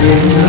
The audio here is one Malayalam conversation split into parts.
Thank you.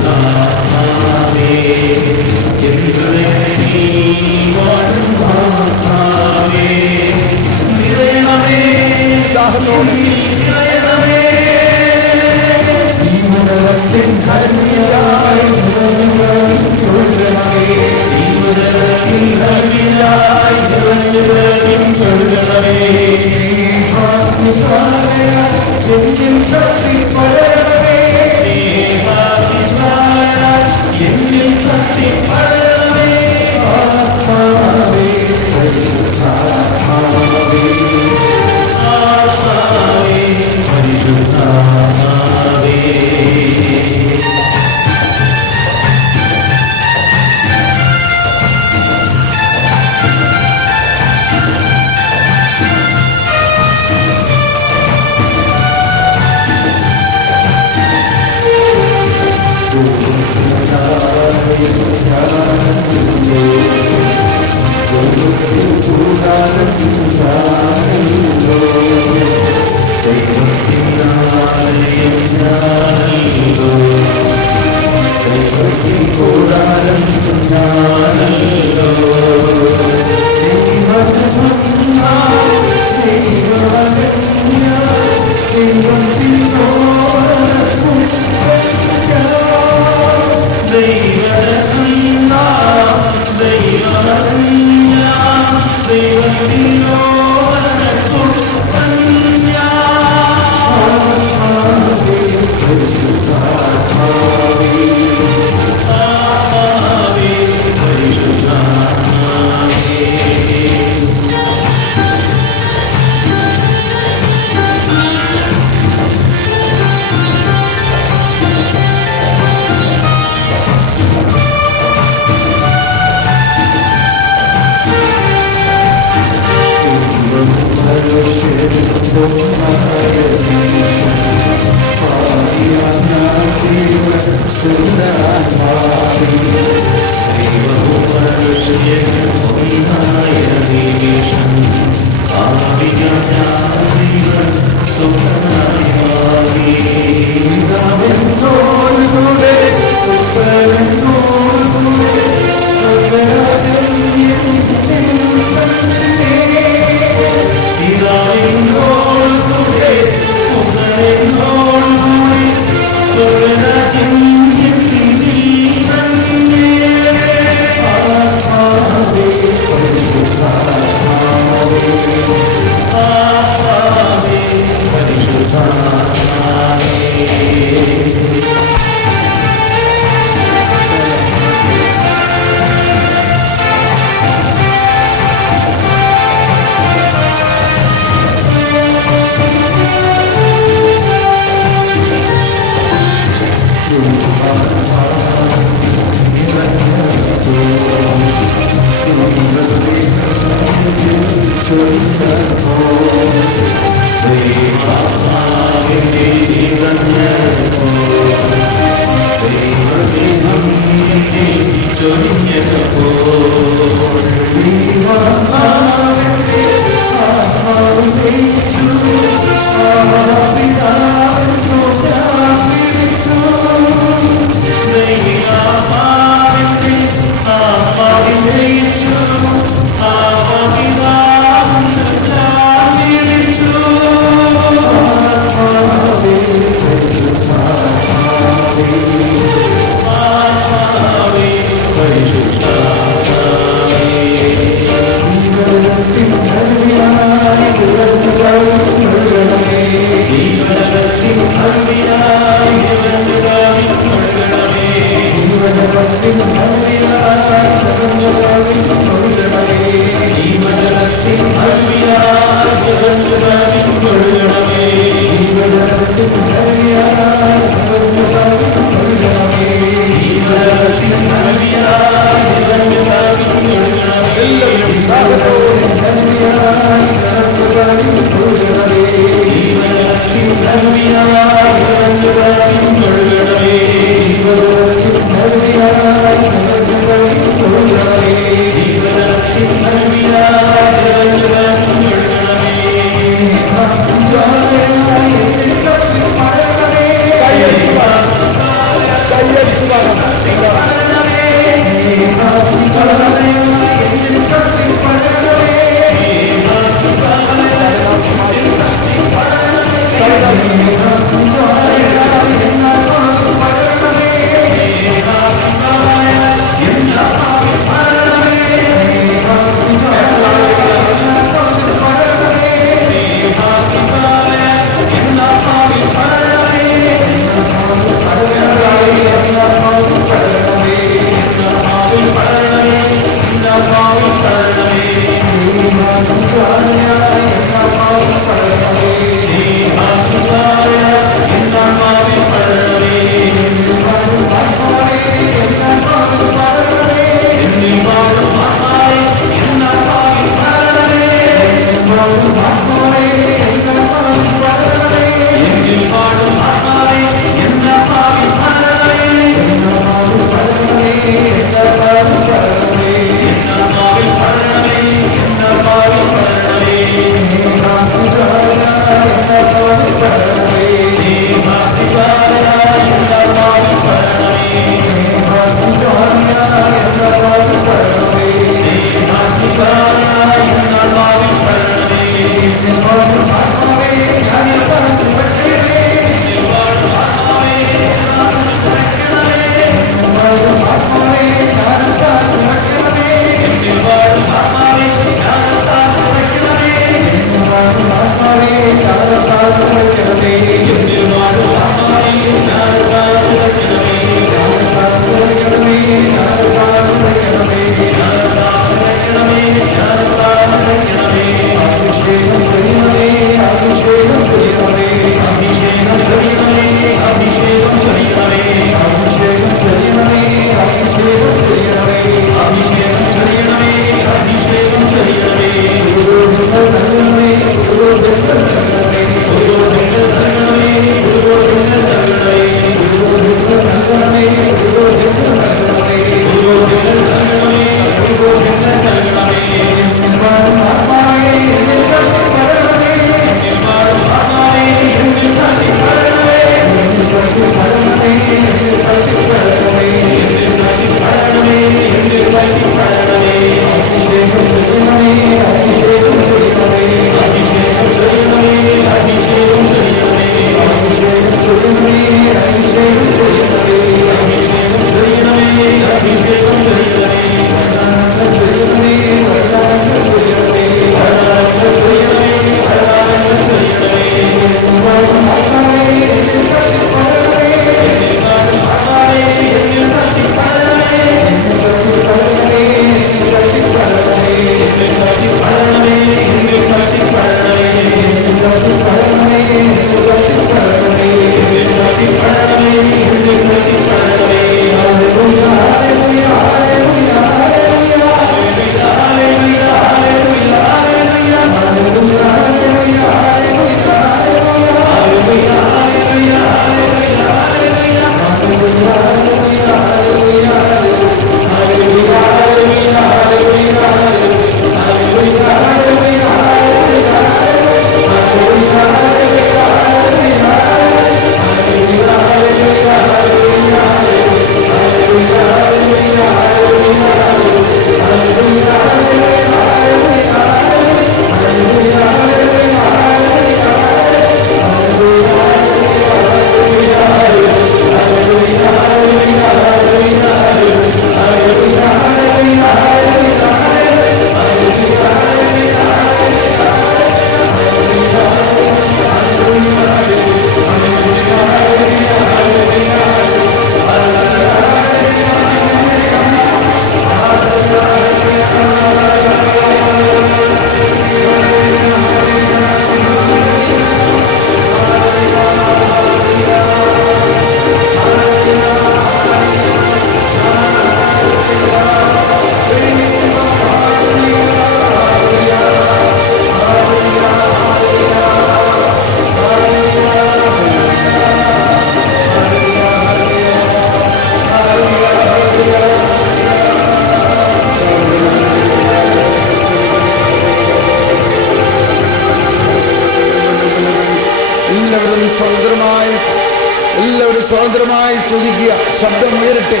സ്വതന്ത്രമായി സ്തുതിക്കുക. ശബ്ദം ഉയരട്ടെ.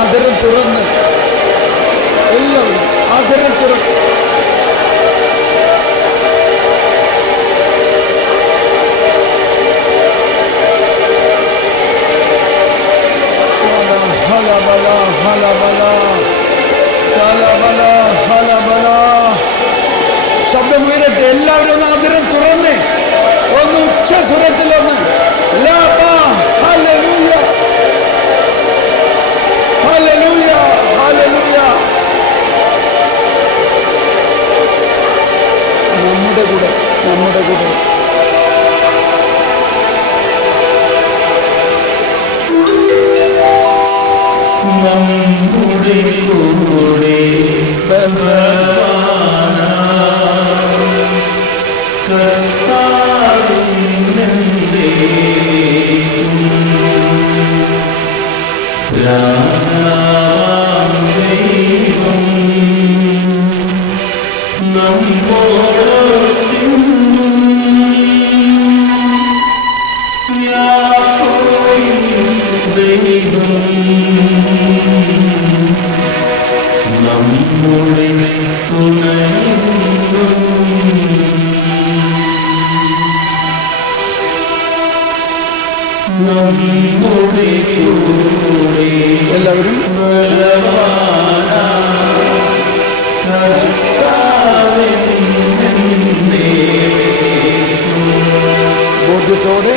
ആദരം തുറന്ന് എല്ലാവരും ആദരം തുറന്ന് ശബ്ദം ഉയരട്ടെ. എല്ലാവരും ഒന്ന് ആദരം തുറന്ന് ഒന്ന് ഉച്ചസ്വരത്തിലൊന്ന് നമ്മുടെ കൂടെ എല്ലാവരും ബോധ്യത്തോടെ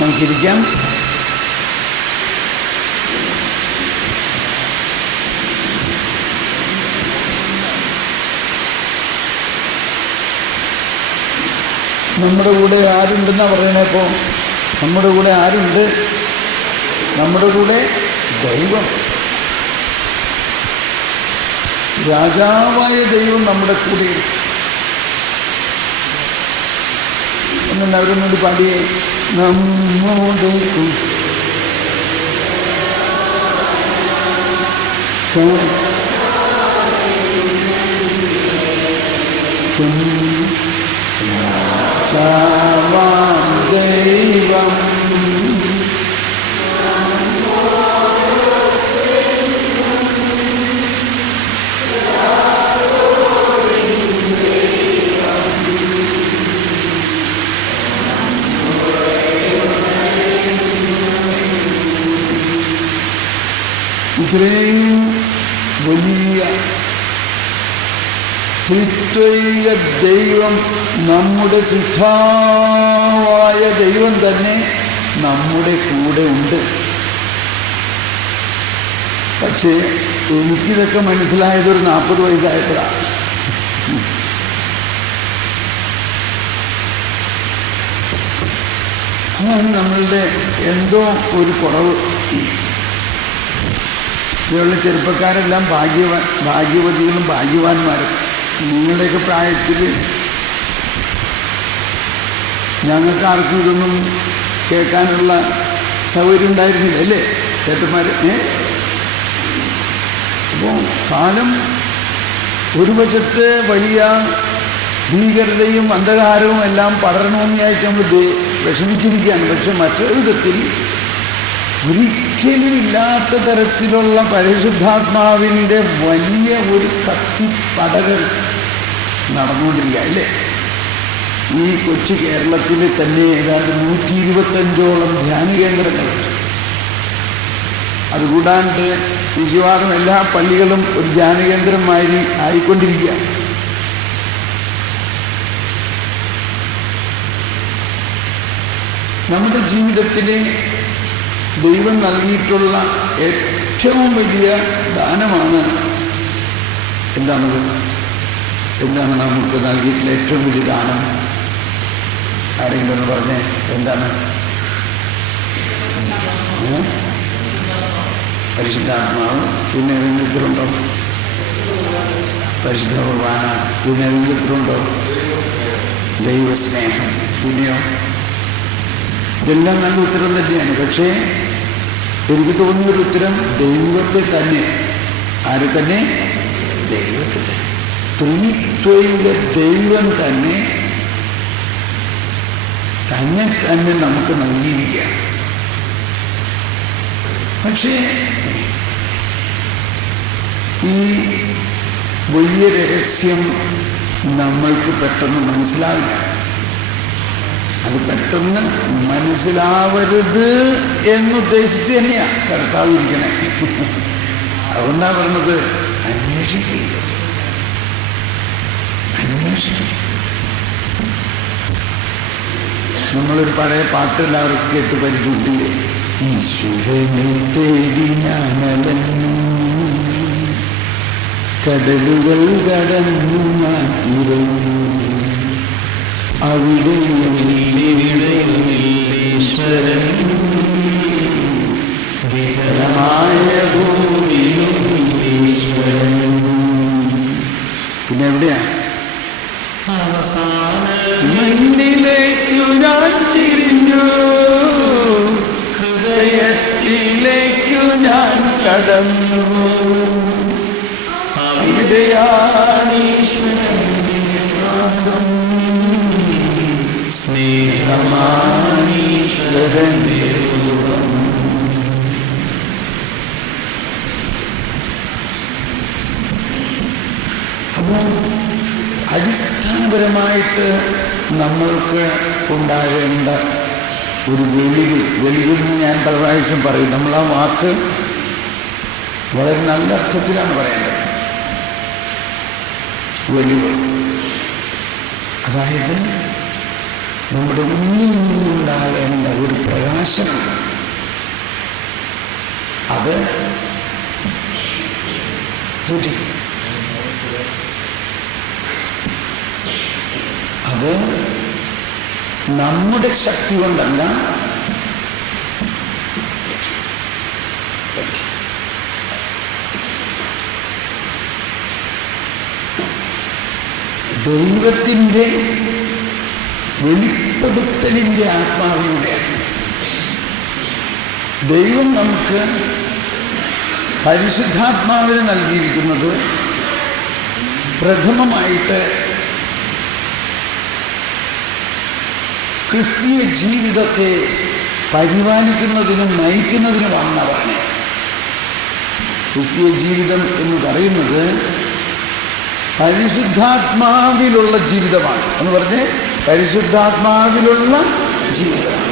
നമുക്കിരിക്കാം. നമ്മുടെ കൂടെ ആരുണ്ടെന്നാണ് പറയുന്നപ്പോൾ നമ്മുടെ കൂടെ ആരുണ്ട്? നമ്മുടെ കൂടെ ദൈവം, രാജാവായ ദൈവം നമ്മുടെ കൂടെ. എന്നവരും വേണ്ടി പാടിയേ. നമ്മുടെ ദൈവം ഇത്രയും വലിയ ത്രിത്വൈക ദൈവം, നമ്മുടെ സൃഷ്ടാവായ ദൈവം തന്നെ നമ്മുടെ കൂടെ ഉണ്ട്. പക്ഷേ എനിക്കിതൊക്കെ മനസ്സിലായത് ഒരു 40 വയസ്സായപ്പോഴാണ്. അതാണ് നമ്മളുടെ എന്തോ ഒരു കുറവ്. ഇതുള്ള ചെറുപ്പക്കാരെല്ലാം ഭാഗ്യവതികളും ഭാഗ്യവാന്മാരും. നിങ്ങളുടെയൊക്കെ പ്രായത്തിൽ ഞങ്ങൾക്കാർക്കും ഇതൊന്നും കേൾക്കാനുള്ള സൗകര്യം ഉണ്ടായിരുന്നില്ല, അല്ലേ ചേട്ടന്മാർ? അപ്പോൾ കാലം ഒരു വശത്ത് വലിയ ഭീകരതയും അന്ധകാരവും എല്ലാം പടരണമെന്ന് വിചാരിച്ച് നമ്മൾ വിഷമിച്ചിരിക്കുകയാണ്. പക്ഷെ മറ്റൊരു വിധത്തിൽ ഒരിക്കലും ഇല്ലാത്ത തരത്തിലുള്ള പരിശുദ്ധാത്മാവിൻ്റെ വലിയ ഒരു കത്തിപ്പടരൽ നടന്നുകൊണ്ടിരിക്കുക, അല്ലേ? ഈ കൊച്ചു കേരളത്തിൽ തന്നെ ഏതാണ്ട് 125ഓളം ധ്യാന കേന്ദ്രങ്ങളുണ്ട്. അതുകൂടാണ്ട് മിക്കവാറും എല്ലാ പള്ളികളും ഒരു ധ്യാനകേന്ദ്രമായി ആയിക്കൊണ്ടിരിക്കുക. നമ്മുടെ ജീവിതത്തിലെ ദൈവം നൽകിയിട്ടുള്ള ഏറ്റവും വലിയ ദാനമാണ് എന്താണ് നമുക്ക് നൽകിയിട്ടുള്ള ഏറ്റവും വലിയ ദാനം? ആരെങ്കിലും ഒന്ന് പറഞ്ഞേ, എന്താണ്? പരിശുദ്ധാത്മാവ്, പിന്നെ ഏതെങ്കിലും ഉത്തരവുണ്ടോ? പരിശുദ്ധ കുർബാന, പിന്നെ ഏതെങ്കിലും ഉത്തരവുണ്ടോ? ദൈവസ്നേഹം, പിന്നെയോ? ഇതെല്ലാം നല്ല ഉത്തരം തന്നെയാണ്. പക്ഷേ എനിക്ക് തോന്നിയൊരു ഉത്തരം ദൈവത്തെ തന്നെ. ആരെ തന്നെ? ദൈവത്തെ തന്നെ. ത്രിത്വയിലെ ദൈവം തന്നെ തന്നെ തന്നെ നമുക്ക് നൽകിയിരിക്കുകയാണ്. പക്ഷേ ഈ വലിയ രഹസ്യം നമ്മൾക്ക് പെട്ടെന്ന് മനസ്സിലാവില്ല. അത് പെട്ടെന്ന് മനസ്സിലാവരുത് എന്നുദ്ദേശിച്ച് തന്നെയാണ് കർത്താവ് ഇരിക്കണേ. അതുകൊണ്ടാണ് പറഞ്ഞത് അന്വേഷിക്കുക. നമ്മളൊരു പഴയ പാട്ട് എല്ലാവർക്കും കേട്ട് പരിചയമില്ലേ? ഈശ്വരനെ തേടി ഞാനലഞ്ഞു, കടലുകൾ കടന്നു ഞാൻ ഇറങ്ങി, അവിടെ ഈശ്വരൻ വിജയമായ ഭൂമിയും ഈശ്വരൻ. പിന്നെ എവിടെയാ? മണ്ണിലേക്കു ഞാൻ തിരിഞ്ഞു, ഹൃദയത്തിലേക്കു ഞാൻ കടന്നു, അവിടെയാണീശ്വരൻ സ്നേഹമാണീശ്വരന്റെ രൂപം. അപ്പോൾ അടിസ്ഥാനപരമായിട്ട് നമ്മൾക്ക് ഉണ്ടാകേണ്ട ഒരു വെളിവെന്ന് ഞാൻ പല പ്രാവശ്യം പറയും. നമ്മൾ ആ വാക്ക് വളരെ നല്ല അർത്ഥത്തിലാണ് പറയേണ്ടത്. വെളിവ്, അതായത് നമ്മുടെ ഉള്ളിൽ നിന്നുണ്ടാകേണ്ട ഒരു പ്രകാശനം. അത് നമ്മുടെ ശക്തി കൊണ്ടല്ല, ദൈവത്തിൻ്റെ വെളിപ്പെടുത്തലിൻ്റെ ആത്മാവിലൂടെ. ദൈവം നമുക്ക് പരിശുദ്ധാത്മാവിനെ നൽകിയിരിക്കുന്നത് പ്രഥമമായിട്ട് ക്രിസ്തീയ ജീവിതത്തെ പരിപാലിക്കുന്നതിനും നയിക്കുന്നതിനുമാണെന്ന് പറഞ്ഞത്. ക്രിസ്തീയ ജീവിതം എന്ന് പറയുന്നത് പരിശുദ്ധാത്മാവിലുള്ള ജീവിതമാണ് എന്ന് പറഞ്ഞ്, പരിശുദ്ധാത്മാവിലുള്ള ജീവിതമാണ്.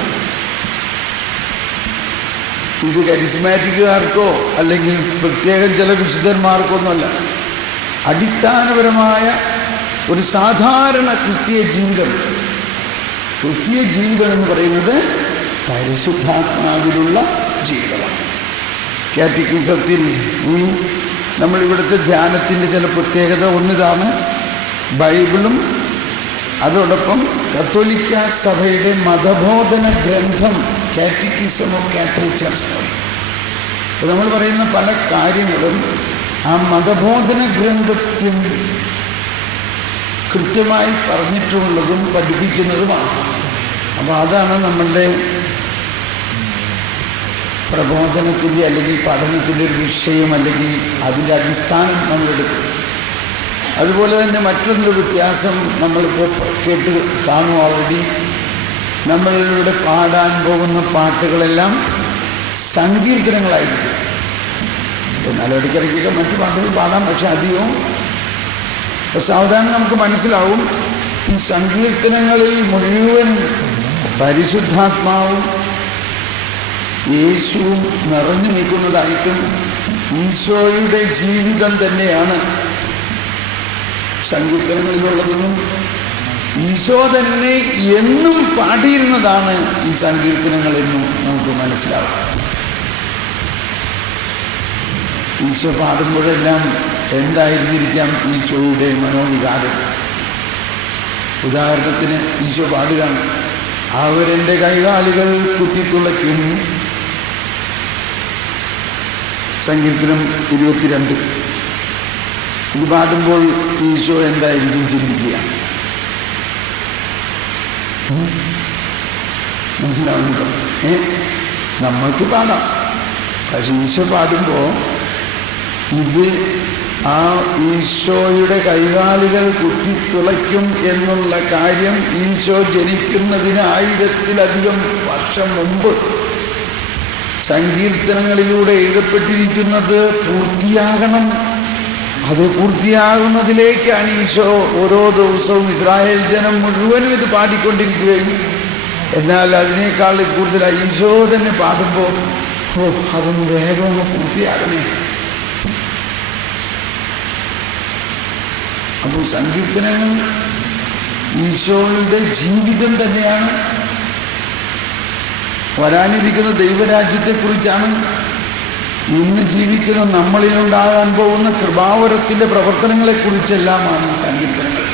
ഇത് കരിസ്മാറ്റിക്കുകാർക്കോ അല്ലെങ്കിൽ പ്രത്യേകം ചില വിശുദ്ധന്മാർക്കോ ഒന്നുമല്ല. അടിസ്ഥാനപരമായ ഒരു സാധാരണ ക്രിസ്തീയ ജീവിതം എന്ന് പറയുന്നത് പരിശുദ്ധാത്മാവിലുള്ള ജീവിതമാണ്. കാറ്റക്കിസത്തിൽ നമ്മളിവിടുത്തെ ധ്യാനത്തിൻ്റെ ചില പ്രത്യേകത ഒന്നിതാണ്. ബൈബിളും അതോടൊപ്പം കത്തോലിക്ക സഭയുടെ മതബോധന ഗ്രന്ഥം കാറ്റക്കിസം ഓഫ് കാത്തലിക് ചർച്ച്. അപ്പോൾ നമ്മൾ പറയുന്ന പല കാര്യങ്ങളും ആ മതബോധന ഗ്രന്ഥത്തിൽ കൃത്യമായി പറഞ്ഞിട്ടുള്ളതും പഠിപ്പിക്കുന്നതുമാണ്. അപ്പോൾ അതാണ് നമ്മളുടെ പ്രബോധനത്തിൻ്റെ അല്ലെങ്കിൽ പഠനത്തിൻ്റെ ഒരു വിഷയം, അല്ലെങ്കിൽ അതിൻ്റെ അടിസ്ഥാനം നമ്മളെടുക്കും. അതുപോലെ തന്നെ മറ്റൊരു വ്യത്യാസം നമ്മളിപ്പോൾ കേട്ട് കാണും. ഓൾറെഡി നമ്മളിവിടെ പാടാൻ പോകുന്ന പാട്ടുകളെല്ലാം സങ്കീർത്തനങ്ങളായിരിക്കും. എന്നാലും ഇടയ്ക്കിടയ്ക്കൊക്കെ മറ്റു പാട്ടുകൾ പാടാം, പക്ഷെ അധികവും സാവധാനം നമുക്ക് മനസ്സിലാവും. ഈ സങ്കീർത്തനങ്ങളിൽ മുഴുവൻ പരിശുദ്ധാത്മാവും യേശുവും നിറഞ്ഞു നിൽക്കുന്നതായിട്ടും ഈശോയുടെ ജീവിതം തന്നെയാണ് സങ്കീർത്തനങ്ങളിലുള്ളതെന്നും ഈശോ തന്നെ എന്നും പാടിയിരുന്നതാണ് ഈ സങ്കീർത്തനങ്ങളെന്നും നമുക്ക് മനസ്സിലാവും. ഈശോ പാടുമ്പോഴെല്ലാം എന്തായിരുന്നിരിക്കാം ഈശോയുടെ മനോവികാരം. ഉദാഹരണത്തിന് ഈശോ പാടുകയാണ്, അവരെൻ്റെ കൈകാലുകൾ കുത്തിത്തുളയ്ക്കും, സങ്കീർത്തനം 22. ഇത് പാടുമ്പോൾ ഈശോ എന്തായിരിക്കും ചിന്തിക്കുക? മനസ്സിലാവുന്നുണ്ടോ? നമ്മൾക്ക് പാടാം, പക്ഷെ ഈശോ പാടുമ്പോൾ ഇത് ആ ഈശോയുടെ കൈകാലുകൾ കുത്തിത്തുളയ്ക്കും എന്നുള്ള കാര്യം ഈശോ ജനിക്കുന്നതിന് 1000-ലധികം വർഷം മുമ്പ് സങ്കീർത്തനങ്ങളിലൂടെ എഴുതപ്പെട്ടിരിക്കുന്നത് പൂർത്തിയാകണം. അത് പൂർത്തിയാകുന്നതിലേക്കാണ് ഈശോ ഓരോ ദിവസവും ഇസ്രായേൽ ജനം മുഴുവനും ഇത് പാടിക്കൊണ്ടിരിക്കുകയും, എന്നാൽ അതിനേക്കാൾ കൂടുതൽ ഈശോ തന്നെ പാടുമ്പോൾ അതൊന്ന് വേഗം പൂർത്തിയാകണേ. അപ്പോൾ സങ്കീർത്തനങ്ങൾ ഈശോയുടെ ജീവിതം തന്നെയാണ്. വരാനിരിക്കുന്ന ദൈവരാജ്യത്തെക്കുറിച്ചാണ്. ഇന്ന് ജീവിക്കുന്ന നമ്മളിലുണ്ടാകാൻ പോകുന്ന കൃപാവരത്തിൻ്റെ പ്രവർത്തനങ്ങളെക്കുറിച്ചെല്ലാമാണ് സങ്കീർത്തനങ്ങൾ.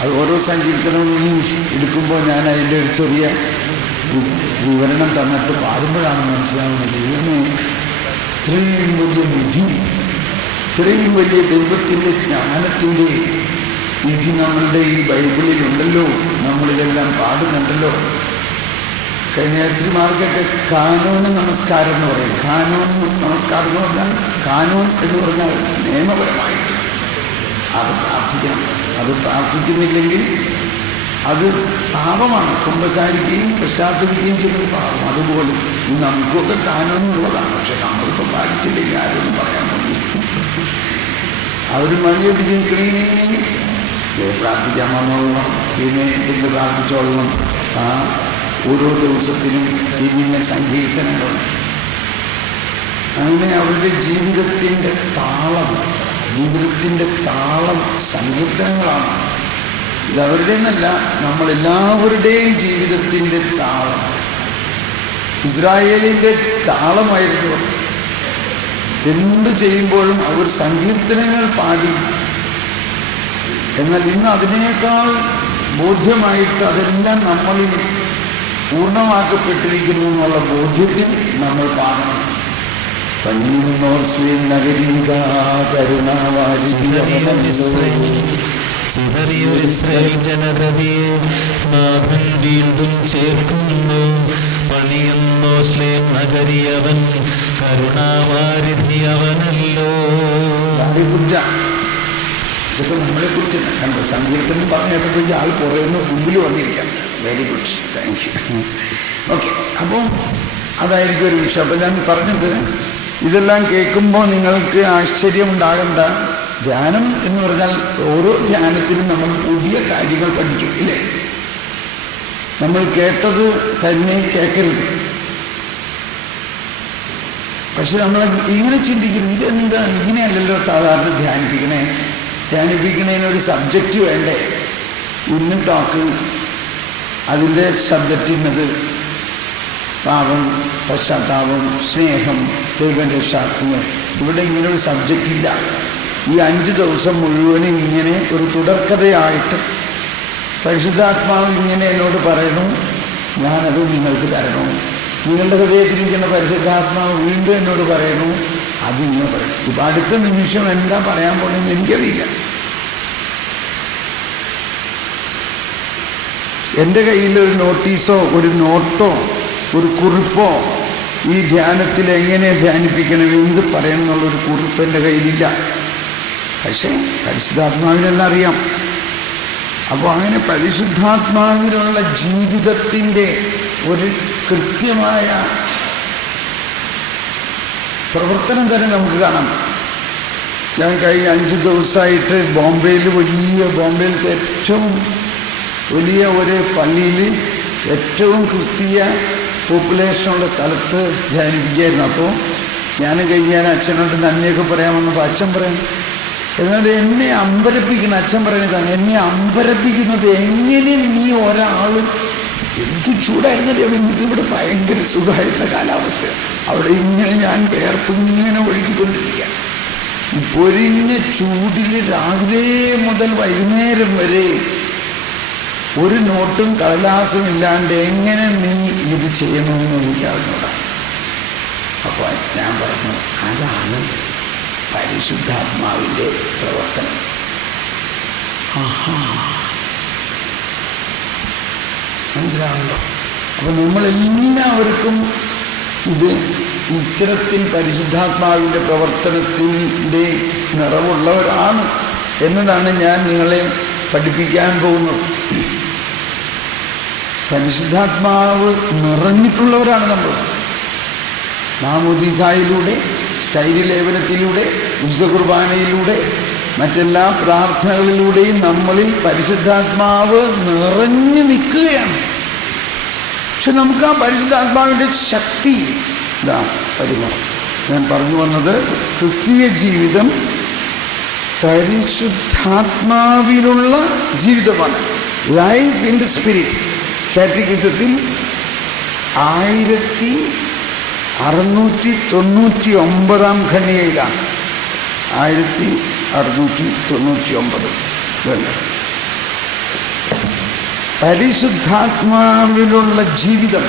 അത് ഓരോ സങ്കീർത്തനവും എടുക്കുമ്പോൾ ഞാൻ അതിൻ്റെ ഒരു ചെറിയ വിവരണം തന്നിട്ട് പാടുമ്പോഴാണ് മനസ്സിലാവുന്നത്, ദൈവമേ ഇത്രയും വലിയ വിധി, ഇത്രയും വലിയ ദൈവത്തിൻ്റെ ജ്ഞാനത്തിൻ്റെ വിധി നമ്മളുടെ ഈ ബൈബിളിലുണ്ടല്ലോ, നമ്മളിതെല്ലാം പാടുന്നുണ്ടല്ലോ. കഴിഞ്ഞ ആഴ്ചമാർക്കൊക്കെ കാനോൻ നമസ്കാരം എന്ന് പറയും. കാനോൻ നമസ്കാരം എന്ന് പറഞ്ഞാൽ, കാനോൻ എന്ന് പറഞ്ഞാൽ നിയമപരമായിട്ട് അത് പ്രാർത്ഥിക്കണം. അത് പ്രാർത്ഥിക്കുന്നില്ലെങ്കിൽ അത് പാപമാണ്. കുമ്പസാരിക്കുകയും പശ്ചാത്തലിക്കുകയും ചെയ്യുന്നത് പാപം. അതുപോലെ നമുക്കൊക്കെ കാനോൻ ഉള്ളതാണ്, പക്ഷെ നമ്മളിപ്പോൾ പാലിച്ചില്ലെങ്കിൽ ആരോടും പറയാൻ പറ്റില്ല. അവർ മണിയൊട്ടിക്കും ക്ലീനിങ് പ്രാർത്ഥിക്കാൻ വന്നോളണം, പിന്നെ എന്ത് പ്രാർത്ഥിച്ചോളണം. ആ ഓരോ ദിവസത്തിനും ഇങ്ങനെ സങ്കീർത്തനങ്ങളുണ്ട്. അങ്ങനെ അവരുടെ ജീവിതത്തിൻ്റെ താളം സങ്കീർത്തനങ്ങളാണ്. ഇതവരുടെ എന്നല്ല, നമ്മളെല്ലാവരുടെയും ജീവിതത്തിൻ്റെ താളം. ഇസ്രായേലിൻ്റെ താളമായിരുന്നു. എന്ത് ചെയ്യുമ്പോഴും അവർ സങ്കീർത്തനങ്ങൾ പാടി. എന്നാൽ ഇന്ന് അതിനേക്കാൾ ബോധ്യമായിട്ട് അതെല്ലാം നമ്മളിൽ പൂർണ്ണമാക്കപ്പെട്ടിരിക്കുന്നു എന്നുള്ള ബോധ്യത്തിൽ നമ്മൾ പാടണം. ജനതയെ നാഥൻ വീണ്ടും ചേർക്കുന്നു. പണിയുന്നോസ്ലേം നഗരിയവൻ കരുണാവാരിധിയവനല്ലോ. ഇതൊക്കെ നമ്മളെക്കുറിച്ച് കണ്ടു. സങ്കീർത്തനം പറഞ്ഞപ്പോഴേക്ക് ആൾ പുറയുന്ന മുമ്പിൽ വന്നിരിക്കാം. Very good, thank you. Okay, അപ്പോൾ അതായിരിക്കും ഒരു വിഷയം. അപ്പം ഞാൻ പറഞ്ഞത്, ഇതെല്ലാം കേൾക്കുമ്പോൾ നിങ്ങൾക്ക് ആശ്ചര്യമുണ്ടാകേണ്ട. ധ്യാനം എന്ന് പറഞ്ഞാൽ ഓരോ ധ്യാനത്തിനും നമ്മൾ പുതിയ കാര്യങ്ങൾ പഠിക്കും, ഇല്ലേ? നമ്മൾ കേട്ടത് തന്നെ കേൾക്കരുത്. പക്ഷെ നമ്മൾ ഇങ്ങനെ ചിന്തിക്കുന്നു, ഇതെന്താ ഇങ്ങനെയല്ലല്ലോ സാധാരണ ധ്യാനിപ്പിക്കണേനൊരു സബ്ജക്റ്റ് വേണ്ടേ? ഇന്ന് ടോക്ക് അതിൻ്റെ സബ്ജക്റ്റ് ഇന്നത് പാപം, പശ്ചാത്താപം, സ്നേഹം, ദൈവരക്ഷാത്വം. ഇവിടെ ഇങ്ങനെ ഒരു സബ്ജക്റ്റ് ഇല്ല. ഈ 5 ദിവസം മുഴുവനും ഇങ്ങനെ ഒരു തുടർക്കഥയായിട്ട് പരിശുദ്ധാത്മാവ് ഇങ്ങനെ എന്നോട് പറയണു, ഞാനത് നിങ്ങൾക്ക് തരണു. നിങ്ങളുടെ ഹൃദയത്തിലിരിക്കുന്ന പരിശുദ്ധാത്മാവ് വീണ്ടും എന്നോട് പറയണു, അത് ഇങ്ങനെ പറയണം. ഇപ്പം അടുത്ത നിമിഷം എന്താ പറയാൻ പോകുന്നത് എനിക്കറിയില്ല. എൻ്റെ കയ്യിൽ ഒരു നോട്ടീസോ ഒരു നോട്ടോ ഒരു കുറിപ്പോ ഈ ധ്യാനത്തിൽ എങ്ങനെ ധ്യാനിപ്പിക്കണം, എന്ത് പറയണം എന്നുള്ളൊരു കുറിപ്പ് എൻ്റെ കയ്യിലില്ല. പക്ഷേ പരിശുദ്ധാത്മാവിനെല്ലാം അറിയാം. അപ്പോൾ അങ്ങനെ പരിശുദ്ധാത്മാവിനുള്ള ജീവിതത്തിൻ്റെ ഒരു കൃത്യമായ പ്രവർത്തനം തന്നെ നമുക്ക് കാണാം. ഞാൻ കഴിഞ്ഞ 5 ദിവസമായിട്ട് ബോംബെയിലത്തെ ഏറ്റവും വലിയ ഒരു പള്ളിയിൽ ഏറ്റവും ക്രിസ്തീയ പോപ്പുലേഷനുള്ള സ്ഥലത്ത് ധ്യാനിപ്പിക്കുകയായിരുന്നു. അപ്പോൾ ഞാൻ അച്ഛനോട് നന്ദിയൊക്കെ പറയാമെന്നപ്പോൾ അച്ഛൻ പറയും, എന്നാൽ എന്നെ അമ്പരപ്പിക്കുന്ന, അച്ഛൻ പറയുന്നതാണ്, എന്നെ അമ്പരപ്പിക്കുന്നത് എങ്ങനെ നീ ഒരാളും, എന്ത് ചൂടായിരുന്നല്ലോ, ഇവിടെ ഭയങ്കര സുഖമായിട്ടുള്ള കാലാവസ്ഥ, അവിടെ ഇങ്ങനെ ഞാൻ വേർപ്പിങ്ങനെ ഒഴുകിക്കൊണ്ടിരിക്കുക. പൊരിഞ്ഞ ചൂടിൽ രാവിലെ മുതൽ വൈകുന്നേരം വരെ ഒരു നോട്ടും കടലാസും ഇല്ലാണ്ട് എങ്ങനെ നീ ഇത് ചെയ്യണമെന്ന് എനിക്കറിഞ്ഞൂടാ. അപ്പോൾ ഞാൻ പറഞ്ഞു, അതാണ് പരിശുദ്ധാത്മാവിൻ്റെ പ്രവർത്തനം. മനസ്സിലാണല്ലോ. അപ്പോൾ നമ്മളെല്ലാവർക്കും ഇത് ഇത്തരത്തിൽ പരിശുദ്ധാത്മാവിൻ്റെ പ്രവർത്തനത്തിൻ്റെ നിറവുള്ളവരാണ് എന്നതാണ് ഞാൻ നിങ്ങളെ പഠിപ്പിക്കാൻ പോകുന്നത്. പരിശുദ്ധാത്മാവ് നിറഞ്ഞിട്ടുള്ളവരാണ് നമ്മൾ. മാമോദീസായിലൂടെ, സ്റ്റൈരി ലേപനത്തിലൂടെ, വിശുദ്ധ കുർബാനയിലൂടെ, മറ്റെല്ലാ പ്രാർത്ഥനകളിലൂടെയും നമ്മളിൽ പരിശുദ്ധാത്മാവ് നിറഞ്ഞു നിൽക്കുകയാണ്. പക്ഷെ നമുക്ക് ആ പരിശുദ്ധാത്മാവിൻ്റെ ശക്തി ഇതാ പരിമാറും. ഞാൻ പറഞ്ഞു വന്നത് ക്രിസ്തീയ ജീവിതം പരിശുദ്ധാത്മാവിലുള്ള ജീവിതമാണ്. ലൈഫ് ഇൻ ദ സ്പിരിറ്റ് കാറ്റഗിസത്തിൽ 1699 ഖണ്ഡികയിലാണ്. 1699. പരിശുദ്ധാത്മാവിലുള്ള ജീവിതം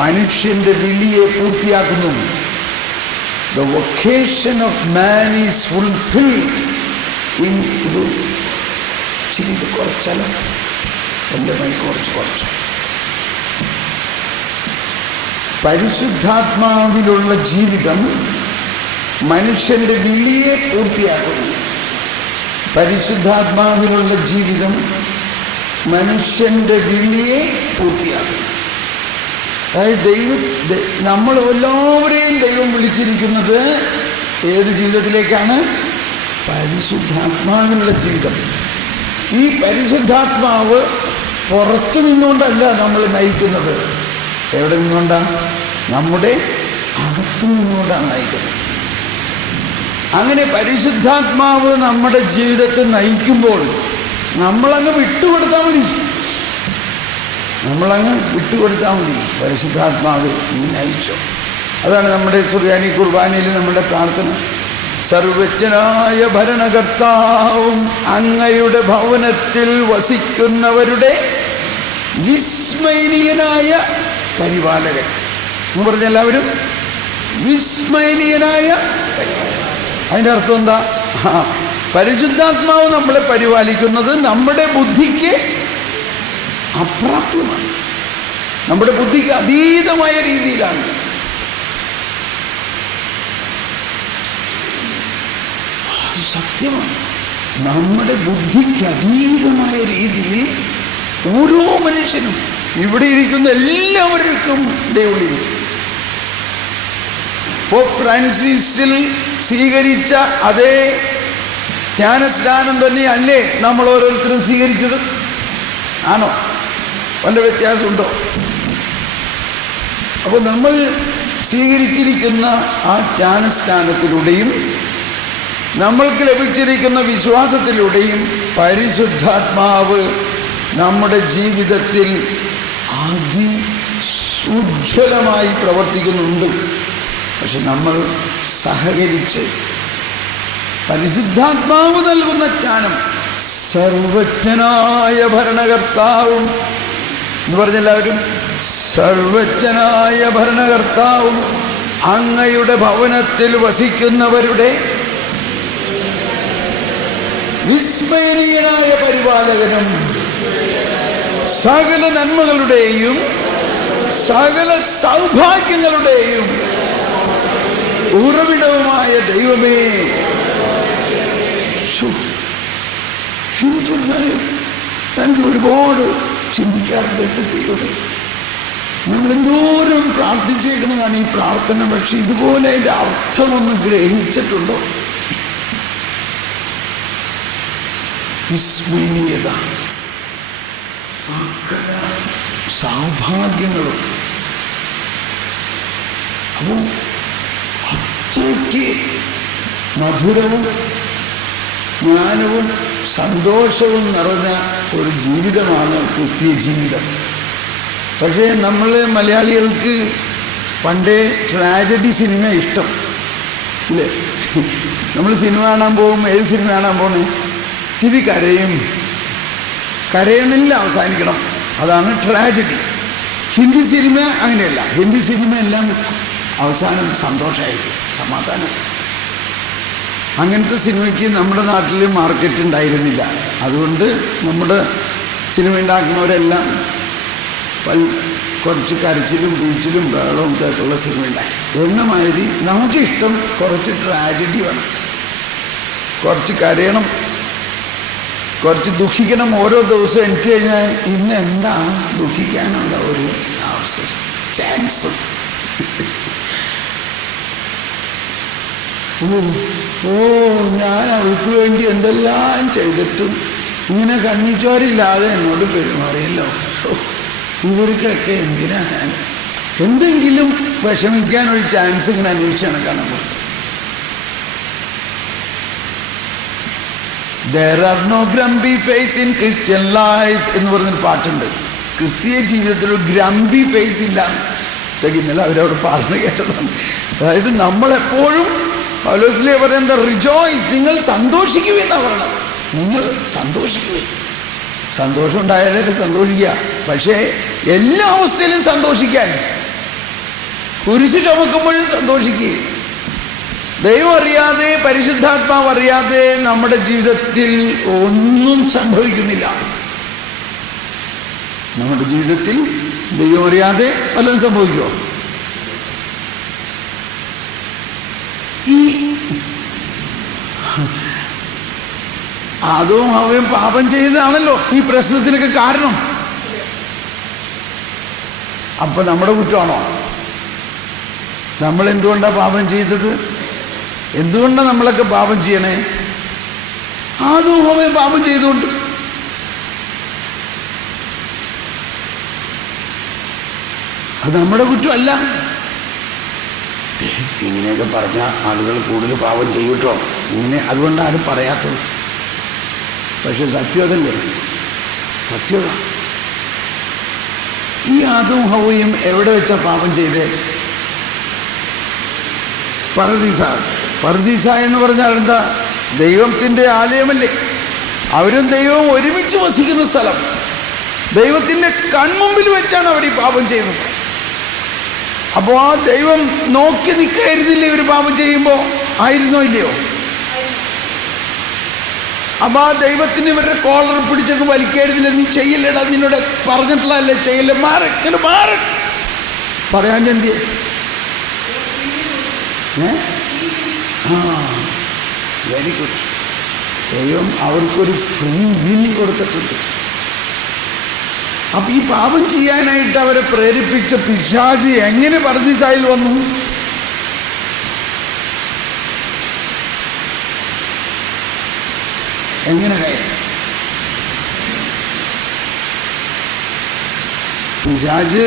മനുഷ്യന്റെ വിളിയെ പൂർത്തിയാക്കുന്നു. The vocation of man is fulfilled in ഇത് കുറച്ചാലും എൻ്റെ കുറച്ച് പരിശുദ്ധാത്മാവിലുള്ള ജീവിതം മനുഷ്യന്റെ വിളിയെ പൂർത്തിയാക്കുന്നു. പരിശുദ്ധാത്മാവിലുള്ള ജീവിതം മനുഷ്യന്റെ വിളിയെ പൂർത്തിയാക്കുന്നു. അതായത് നമ്മൾ എല്ലാവരെയും ദൈവം വിളിച്ചിരിക്കുന്നത് ഏത് ജീവിതത്തിലേക്കാണ്? പരിശുദ്ധാത്മാവിനുള്ള ജീവിതം. ഈ പരിശുദ്ധാത്മാവ് പുറത്തു നിന്നുകൊണ്ടല്ല നമ്മൾ നയിക്കുന്നത്. എവിടെ നിന്നുകൊണ്ടാണ്? നമ്മുടെ അകത്തു നിന്നുകൊണ്ടാണ് നയിക്കുന്നത്. അങ്ങനെ പരിശുദ്ധാത്മാവ് നമ്മുടെ ജീവിതത്തെ നയിക്കുമ്പോൾ നമ്മളങ്ങ് വിട്ടുകൊടുത്താൽ മതി. പരിശുദ്ധാത്മാവ് നീ നയിച്ചോ. അതാണ് നമ്മുടെ സുറിയാനി കുർബാനയിൽ നമ്മുടെ പ്രാർത്ഥന. സർവജ്ഞനായ ഭരണകർത്താവും അങ്ങയുടെ ഭവനത്തിൽ വസിക്കുന്നവരുടെ വിസ്മയനീയനായ പരിപാലകൻ എന്ന് പറഞ്ഞ എല്ലാവരും വിസ്മയനീയനായ പരിപാലകൻ. അതിൻ്റെ അർത്ഥം എന്താ? പരിശുദ്ധാത്മാവ് നമ്മളെ പരിപാലിക്കുന്നത് നമ്മുടെ ബുദ്ധിക്ക് അപ്രാപ്യമാണ്, നമ്മുടെ ബുദ്ധിക്ക് അതീതമായ രീതിയിലാണ്. അത് സത്യമാണ്. നമ്മുടെ ബുദ്ധിക്ക് അതീതമായ രീതിയിൽ ഓരോ മനുഷ്യനും, ഇവിടെ ഇരിക്കുന്ന എല്ലാവർക്കും ദൈവം പോപ്പ് ഫ്രാൻസിസിൽ സ്വീകരിച്ച അതേ ജ്ഞാനസ്നാനം തന്നെയല്ലേ നമ്മൾ ഓരോരുത്തരും സ്വീകരിച്ചത്? ആണോ? വല്ല വ്യത്യാസമുണ്ടോ? അപ്പോൾ നമ്മൾ സ്വീകരിച്ചിരിക്കുന്ന ആ ജ്ഞാനസ്നാനത്തിലൂടെയും നമ്മൾക്ക് ലഭിച്ചിരിക്കുന്ന വിശ്വാസത്തിലൂടെയും പരിശുദ്ധാത്മാവ് നമ്മുടെ ജീവിതത്തിൽ ഉജ്ജ്വലമായി പ്രവർത്തിക്കുന്നുണ്ട്. പക്ഷെ നമ്മൾ സഹകരിച്ച് പരിശുദ്ധാത്മാവ് നൽകുന്ന ജ്ഞാനം, സർവജ്ഞനായ ഭരണകർത്താവും എന്ന് പറഞ്ഞെല്ലാവരും, സർവജ്ഞനായ ഭരണകർത്താവും അങ്ങയുടെ ഭവനത്തിൽ വസിക്കുന്നവരുടെ വിസ്മയനീയനായ പരിപാലകനും സകല നന്മകളുടെയും സകല സൗഭാഗ്യങ്ങളുടെയും ഉറവിടവുമായ ദൈവമേ. എനിക്ക് ഒരുപാട് ചിന്തിക്കാറുണ്ട്. ദൈവമേ, നമ്മൾ എന്തോരം പ്രാർത്ഥിച്ചേക്കുന്നതാണ് ഈ പ്രാർത്ഥന. പക്ഷെ ഇതുപോലെ അതിൻ്റെ അർത്ഥമൊന്ന് ഗ്രഹിച്ചിട്ടുണ്ടോ? വിസ്മയനീയത, സകല സൗഭാഗ്യങ്ങളും. അപ്പോൾ അത്രയ്ക്ക് മധുരവും ജ്ഞാനവും സന്തോഷവും നിറഞ്ഞ ഒരു ജീവിതമാണ് ക്രിസ്തീയ ജീവിതം. പക്ഷേ നമ്മൾ മലയാളികൾക്ക് പണ്ടേ ട്രാജഡി സിനിമ ഇഷ്ടം ഇല്ലേ? നമ്മൾ സിനിമ കാണാൻ പോകും. ഏത് സിനിമ കാണാൻ പോണേ? ചിരി കരയുന്നില്ല, അവസാനിക്കണം. അതാണ് ട്രാജഡി. ഹിന്ദി സിനിമ അങ്ങനെയല്ല. ഹിന്ദി സിനിമ എല്ലാം അവസാനം സന്തോഷമായിരിക്കും, സമാധാനം. അങ്ങനത്തെ സിനിമയ്ക്ക് നമ്മുടെ നാട്ടിൽ മാർക്കറ്റ് ഉണ്ടായിരുന്നില്ല. അതുകൊണ്ട് നമ്മുടെ സിനിമ ഉണ്ടാക്കുന്നവരെല്ലാം കുറച്ച് കരച്ചിലും വീഴ്ചിലും ബഹളവും കേട്ടുള്ള സിനിമ ഉണ്ടാക്കി. എന്ന മാതിരി നമുക്കിഷ്ടം കുറച്ച് ട്രാജഡി വേണം, കുറച്ച് കരയണം, കുറച്ച് ദുഃഖിക്കണം. ഓരോ ദിവസവും എനിക്ക് കഴിഞ്ഞാൽ ഇന്ന് എന്താ ദുഃഖിക്കാനുള്ള ഒരു അവസരം, ചാൻസ്. ഞാൻ അവർക്ക് വേണ്ടി എന്തെല്ലാം ചെയ്തിട്ടും ഇങ്ങനെ കണ്ണിച്ചോരില്ലാതെ എന്നോട് പെരുമാറിയല്ലോ. ഇവർക്കൊക്കെ എന്തിനാ ഞാൻ എന്തെങ്കിലും വിഷമിക്കാൻ ഒരു ചാൻസ് ഇങ്ങനെ അന്വേഷിച്ചാണ് കാണുമ്പോൾ. There are no grumpy face in Christian life എന്ന് പറഞ്ഞൊരു പാട്ടുണ്ട്. ക്രിസ്തീയ ജീവിതത്തിൽ ഒരു ഗ്രംപി ഫേസ് ഇല്ല. ഇന്നലെ അവരവിടെ പാടുന്നത് കേട്ടതാണ്. അതായത് നമ്മളെപ്പോഴും പൗലോസിലെ പറയുന്നത് റിജോയ്സ്, നിങ്ങൾ സന്തോഷിക്കുമെന്നാണ് പറയണത്. നിങ്ങൾ സന്തോഷിക്കുവേ. സന്തോഷം ഉണ്ടായാലൊക്കെ സന്തോഷിക്കുക, പക്ഷേ എല്ലാ അവസ്ഥയിലും സന്തോഷിക്കാൻ. കുരിശ് ചുമക്കുമ്പോഴും സന്തോഷിക്കുക. ദൈവം അറിയാതെ, പരിശുദ്ധാത്മാവ് അറിയാതെ നമ്മുടെ ജീവിതത്തിൽ ഒന്നും സംഭവിക്കുന്നില്ല. നമ്മുടെ ജീവിതത്തിൽ ദൈവം അറിയാതെ വല്ലതും സംഭവിക്കുമോ? ഈ ആദവും ഹവ്വയും പാപം ചെയ്തതാണല്ലോ ഈ പ്രശ്നത്തിനൊക്കെ കാരണം. അപ്പൊ നമ്മുടെ കുറ്റമാണോ? നമ്മൾ എന്തുകൊണ്ടാണ് പാപം ചെയ്തത്? എന്തുകൊണ്ടാണ് നമ്മളൊക്കെ പാപം ചെയ്യണേ? ആദവും ഹവ്വയും പാപം ചെയ്തുകൊണ്ട്. അത് നമ്മുടെ കുറ്റമല്ല. ഇങ്ങനെയൊക്കെ പറഞ്ഞ ആളുകൾ കൂടുതൽ പാപം ചെയ്യൂട്ടോ. ഇങ്ങനെ അതുകൊണ്ടാണ് ആരും പറയാത്തത്. പക്ഷെ സത്യമതല്ലേ, സത്യത. ഈ ആദവും ഹവ്വയും എവിടെ വെച്ചാ പാപം ചെയ്തേ? പറുദീസ. പറുദീസ എന്ന് പറഞ്ഞാൽ എന്താ? ദൈവത്തിൻ്റെ ആലയമല്ലേ. അവരും ദൈവവും ഒരുമിച്ച് വസിക്കുന്ന സ്ഥലം. ദൈവത്തിൻ്റെ കൺമുമ്പിൽ വെച്ചാണ് അവർ ഈ പാപം ചെയ്യുന്നത്. അപ്പോൾ ആ ദൈവം നോക്കി നിൽക്കായിരുന്നില്ലേ ഇവർ പാപം ചെയ്യുമ്പോൾ? ആയിരുന്നോ ഇല്ലയോ? അപ്പൊ ആ ദൈവത്തിന് ഇവരുടെ കോളർ പിടിച്ചൊക്കെ വലിക്കായിരുന്നില്ല. നീ ചെയ്യില്ലടാ, നിന്നോട് പറഞ്ഞിട്ടുള്ളതല്ലേ, ചെയ്യില്ല, മാറി ഇങ്ങനെ മാറി പറയാൻ ചെന്തിയെ. Very good. ദൈവം അവർക്കൊരു ഫ്രീ വിൽ കൊടുത്തിട്ടുണ്ട്. അപ്പൊ ഈ പാപം ചെയ്യാനായിട്ട് അവരെ പ്രേരിപ്പിച്ച പിശാച് എങ്ങനെ പറുദീസായിൽ വന്നു? എങ്ങനെ കയറി? പിശാച്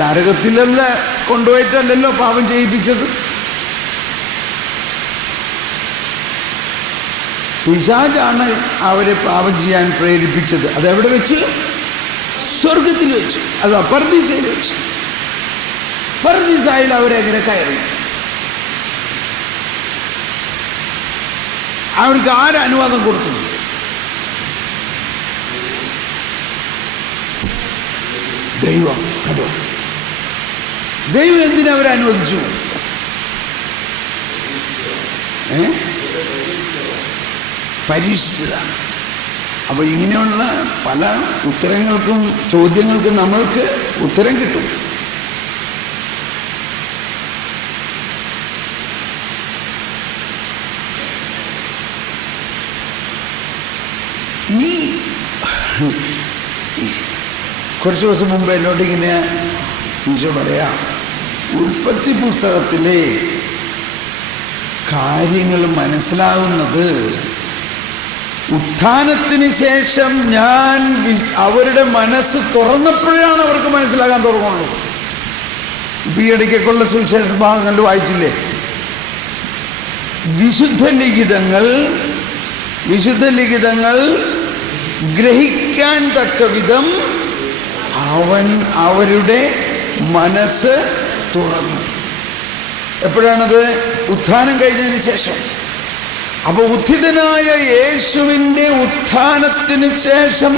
നരകത്തിലല്ല കൊണ്ടുപോയിട്ടല്ലല്ലോ പാപം ചെയ്യിപ്പിച്ചത്. പിശാചാണ് അവരെ പാപം ചെയ്യാൻ പ്രേരിപ്പിച്ചത്. അതെവിടെ വെച്ച്? സ്വർഗത്തിൽ വെച്ച്, അതാ പറുദീസയിൽ വെച്ച്. പറുദീസായിൽ അവരെങ്ങനെ കയറി? അവർക്ക് ആരനുവാദം കൊടുത്തു? ദൈവം. കേട്ടോ, ദൈവം എന്തിനു അവരെ അനുവദിച്ചു? പരീക്ഷിച്ചതാണ്. അപ്പൊ ഇങ്ങനെയുള്ള പല ഉത്തരങ്ങൾക്കും ചോദ്യങ്ങൾക്കും നമ്മൾക്ക് ഉത്തരം കിട്ടും. ഈ കുറച്ച് ദിവസം മുമ്പ് എന്നോട് ഇങ്ങനെ ഈശോ പറയാം, ഉൽപ്പത്തി പുസ്തകത്തിലെ കാര്യങ്ങൾ മനസ്സിലാകുന്നത് ഉത്ഥാനത്തിന് ശേഷം ഞാൻ അവരുടെ മനസ്സ് തുറന്നപ്പോഴാണ് അവർക്ക് മനസ്സിലാകാൻ തുടങ്ങുള്ളൂ. ഇപ്പം ഈ ഇടയ്ക്കൊക്കെയുള്ള സുവിശേഷ ഭാഗങ്ങളിൽ വായിച്ചില്ലേ, വിശുദ്ധ ലിഖിതങ്ങൾ ഗ്രഹിക്കാൻ തക്ക വിധം അവരുടെ മനസ്സ് തുറന്നു. എപ്പോഴാണത്? ഉത്ഥാനം കഴിഞ്ഞതിന് ശേഷം. അപ്പൊ ഉത്ഥിതനായ യേശുവിൻ്റെ ഉത്ഥാനത്തിന് ശേഷം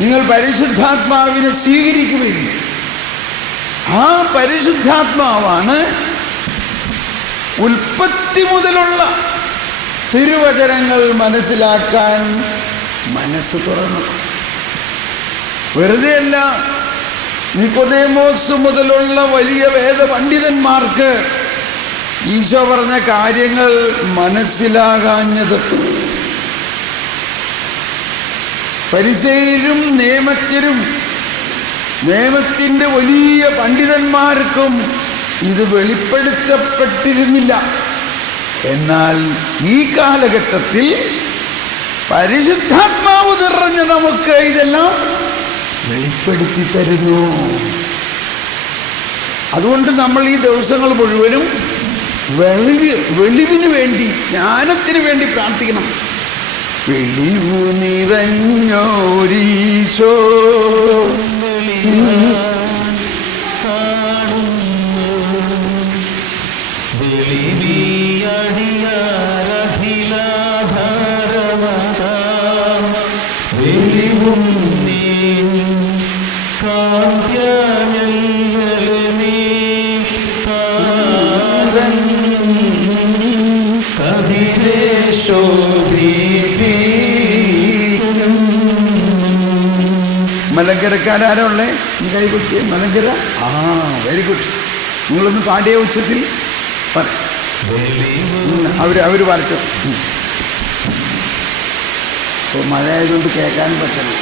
നിങ്ങൾ പരിശുദ്ധാത്മാവിനെ സ്വീകരിക്കുകയും ആ പരിശുദ്ധാത്മാവാണ് ഉൽപ്പത്തി മുതലുള്ള തിരുവചനങ്ങൾ മനസ്സിലാക്കാൻ മനസ്സ് തുറന്നത്. വെറുതെയല്ല നിക്കോദേമോസ് മുതലുള്ള വലിയ വേദപണ്ഡിതന്മാർക്ക് ഈശോ പറഞ്ഞ കാര്യങ്ങൾ മനസ്സിലാകാഞ്ഞത്. ഫരിസേയരും നിയമജ്ഞരും നിയമത്തിൻ്റെ വലിയ പണ്ഡിതന്മാർക്കും ഇത് വെളിപ്പെടുത്തപ്പെട്ടിരുന്നില്ല. എന്നാൽ ഈ കാലഘട്ടത്തിൽ പരിശുദ്ധാത്മാവ് നിറഞ്ഞ നമുക്ക് ഇതെല്ലാം വെളിപ്പെടുത്തി തരുന്നു. അതുകൊണ്ട് നമ്മൾ ഈ ദിവസങ്ങൾ മുഴുവനും വെളിവിന് വേണ്ടി, ജ്ഞാനത്തിന് വേണ്ടി പ്രാർത്ഥിക്കണം. വെളിവു നിറഞ്ഞോരീശോ മലങ്കരക്കാരാരുള്ളേ? കൈകുട്ടിയെ മലങ്കര. Very good. നിങ്ങളൊന്ന് പാടിയ ഉച്ചത്തിൽ അവര് വരച്ചു. ഇപ്പോൾ മഴയായതുകൊണ്ട് കേൾക്കാൻ പറ്റണം.